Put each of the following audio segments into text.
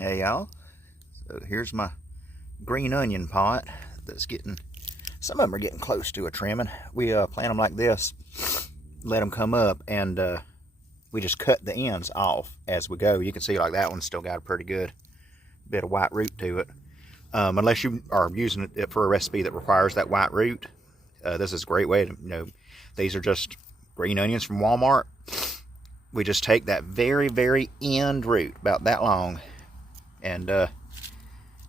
Hey y'all, so here's my green onion pot that's getting, some of them are getting close to a trimming. We plant them like this, let them come up, and we just cut the ends off as we go. You can see like that one's still got a pretty good bit of white root to it. Unless you are using it for a recipe that requires that white root, this is a great way to, these are just green onions from Walmart. We just take that very, very end root, about that long, and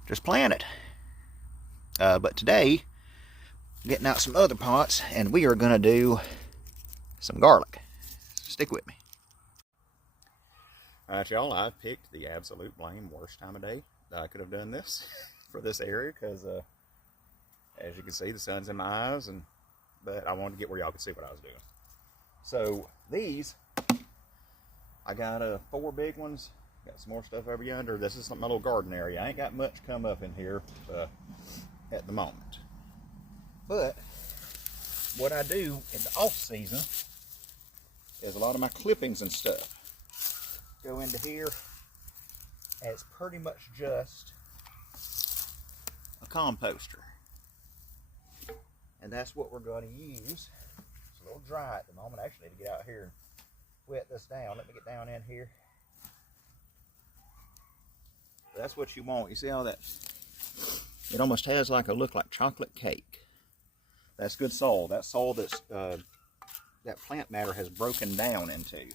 just plant it. But today, getting out some other pots, and we are going to do some garlic. Stick with me. Alright y'all, I've picked the absolute blame worst time of day that I could have done this for this area, because as you can see, the sun's in my eyes, but I wanted to get where y'all could see what I was doing. So these, I got 4 big ones. Got some more stuff over yonder. This is my little garden area. I ain't got much come up in here at the moment. But what I do in the off season is a lot of my clippings and stuff go into here. And it's pretty much just a composter. And that's what we're going to use. It's a little dry at the moment. I actually need to get out here and wet this down. Let me get down in here. That's what you want. You see how that, it almost has like a look like chocolate cake. That's good soil. That soil that's, that plant matter has broken down into.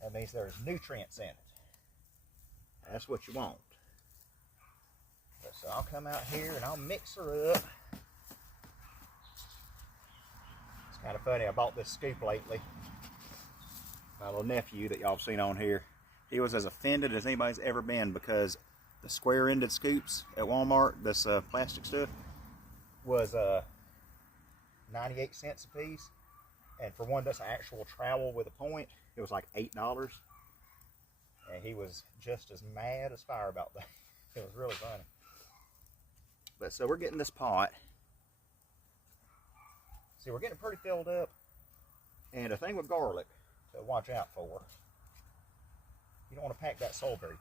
That means there's nutrients in it. That's what you want. So I'll come out here and I'll mix her up. It's kind of funny, I bought this scoop lately. My little nephew that y'all have seen on here, he was as offended as anybody's ever been because the square-ended scoops at Walmart, this plastic stuff, was 98 cents a piece. And for one that's an actual trowel with a point, it was like $8. And he was just as mad as fire about that. It was really funny. But so we're getting this pot. See, we're getting pretty filled up. And the thing with garlic to watch out for, you don't want to pack that soil very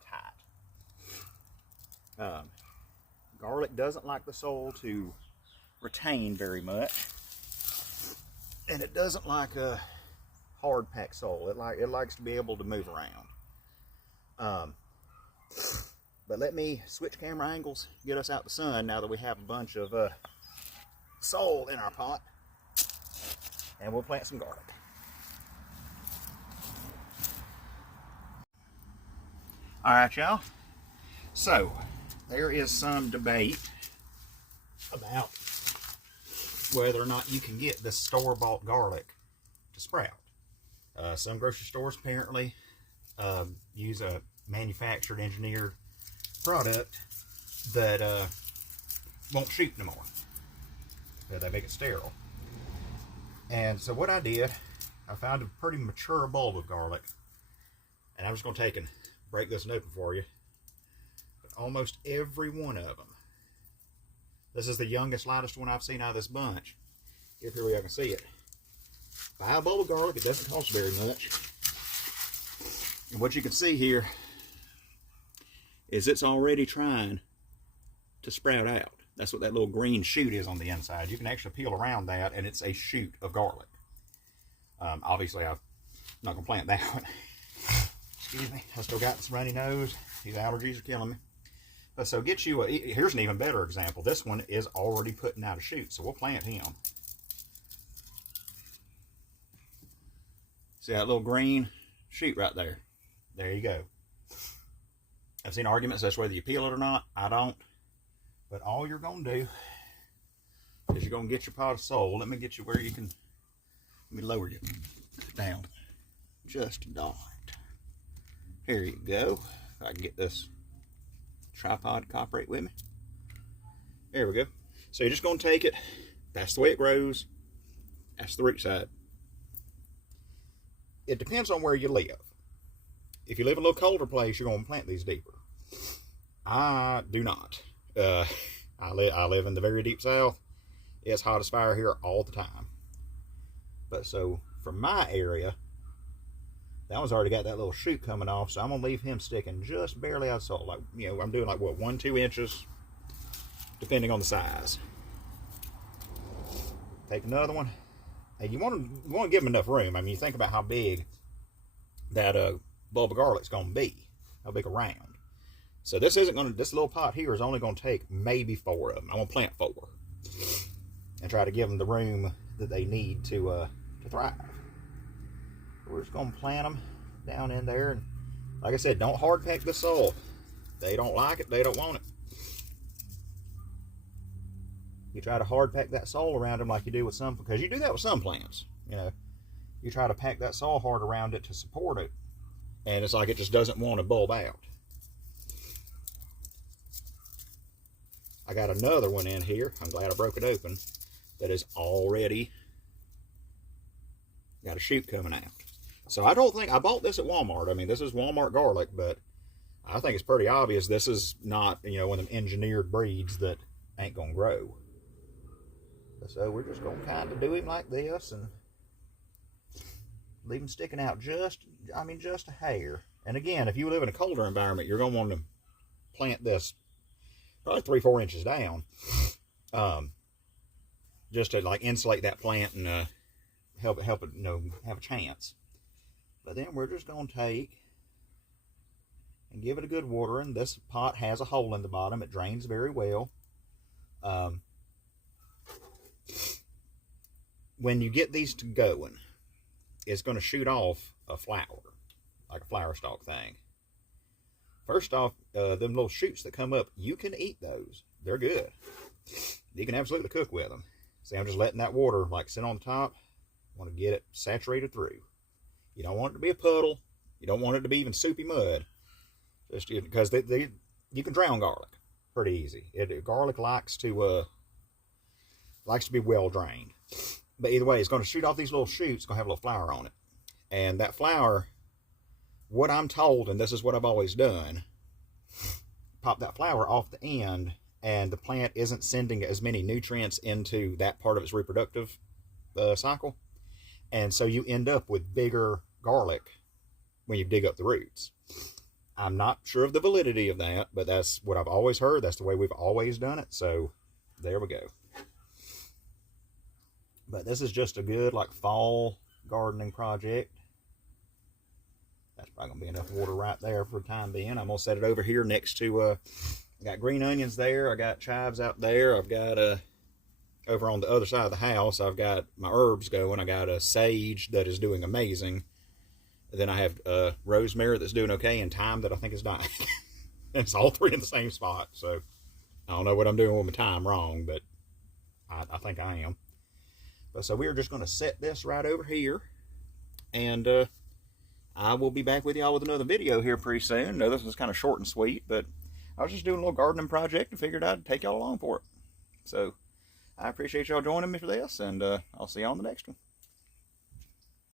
tight. Garlic doesn't like the soil to retain very much, and it doesn't like a hard packed soil. It likes to be able to move around. But let me switch camera angles, get us out the sun now that we have a bunch of soil in our pot, and we'll plant some garlic. Alright y'all, so there is some debate about whether or not you can get this store-bought garlic to sprout. Some grocery stores apparently use a manufactured, engineered product that won't shoot no more. They make it sterile. And so what I did, I found a pretty mature bulb of garlic, and I'm just going to take and break this open for you. But almost every one of them, this is the youngest, lightest one I've seen out of this bunch. Here we can see it. Buy a bulb of garlic, it doesn't cost very much. And what you can see here is it's already trying to sprout out. That's what that little green shoot is on the inside. You can actually peel around that and it's a shoot of garlic. Obviously I'm not going to plant that one. Excuse me, I still got this runny nose. These allergies are killing me. So get you here's an even better example. This one is already putting out a shoot, so we'll plant him. See that little green shoot right there? There you go. I've seen arguments as to whether you peel it or not. I don't. But all you're going to do is you're going to get your pot of soil. Let me get you where you can, let me lower you down just a dot. Here you go. If I can get this tripod to cooperate with me. There we go. So you're just going to take it. That's the way it grows. That's the root side. It depends on where you live. If you live in a little colder place, you're going to plant these deeper. I do not. I live in the very deep south. It's hot as fire here all the time. But so from my area, That one's already got that little shoot coming off, so I'm gonna leave him sticking just barely out of soil. Like, you know, I'm doing like what, 1-2 inches, depending on the size. Take another one. And you want to give them enough room. I mean, you think about how big that bulb of garlic's gonna be, how big around. So this little pot here is only gonna take maybe 4 of them. I'm gonna plant 4 and try to give them the room that they need to thrive. We're just gonna plant them down in there, and like I said, don't hard pack the soil. They don't like it, they don't want it. You try to hard pack that soil around them like you do with some, because you do that with some plants. You know, you try to pack that soil hard around it to support it, and it's like it just doesn't want to bulb out. I got another one in here. I'm glad I broke it open. That is already got a shoot coming out. So I don't think I bought this at Walmart. I mean, this is Walmart garlic, but I think it's pretty obvious this is not, you know, one of them engineered breeds that ain't gonna grow. So we're just gonna kind of do him like this and leave him sticking out just a hair. And again, if you live in a colder environment, you're gonna want to plant this probably 3-4 inches down, just to like insulate that plant and help it, you know, have a chance. But then we're just gonna take and give it a good watering. This pot has a hole in the bottom. It drains very well. When you get these to going, it's going to shoot off a flower, like a flower stalk thing. First off, them little shoots that come up, you can eat those. They're good. You can absolutely cook with them. See, I'm just letting that water like sit on the top. I want to get it saturated through. You don't want it to be a puddle. You don't want it to be even soupy mud. Just because you can drown garlic pretty easy. Garlic likes to be well drained. But either way, it's going to shoot off these little shoots. It's going to have a little flower on it. And that flower, what I'm told, and this is what I've always done, pop that flower off the end, and the plant isn't sending as many nutrients into that part of its reproductive cycle. And so you end up with bigger garlic when you dig up the roots. I'm not sure of the validity of that, but that's what I've always heard. That's the way we've always done it. So there we go. But this is just a good like fall gardening project. That's probably gonna be enough water right there for the time being. I'm gonna set it over here next to I got green onions there, I got chives out there, I've got over on the other side of the house, I've got my herbs going. I got a sage that is doing amazing. And then I have rosemary that's doing okay, and thyme that I think is dying. It's all 3 in the same spot. So I don't know what I'm doing with my thyme wrong, but I think I am. But so we're just going to set this right over here, and I will be back with y'all with another video here pretty soon. I know this was kind of short and sweet, but I was just doing a little gardening project and figured I'd take y'all along for it. So I appreciate y'all joining me for this, and I'll see y'all on the next one.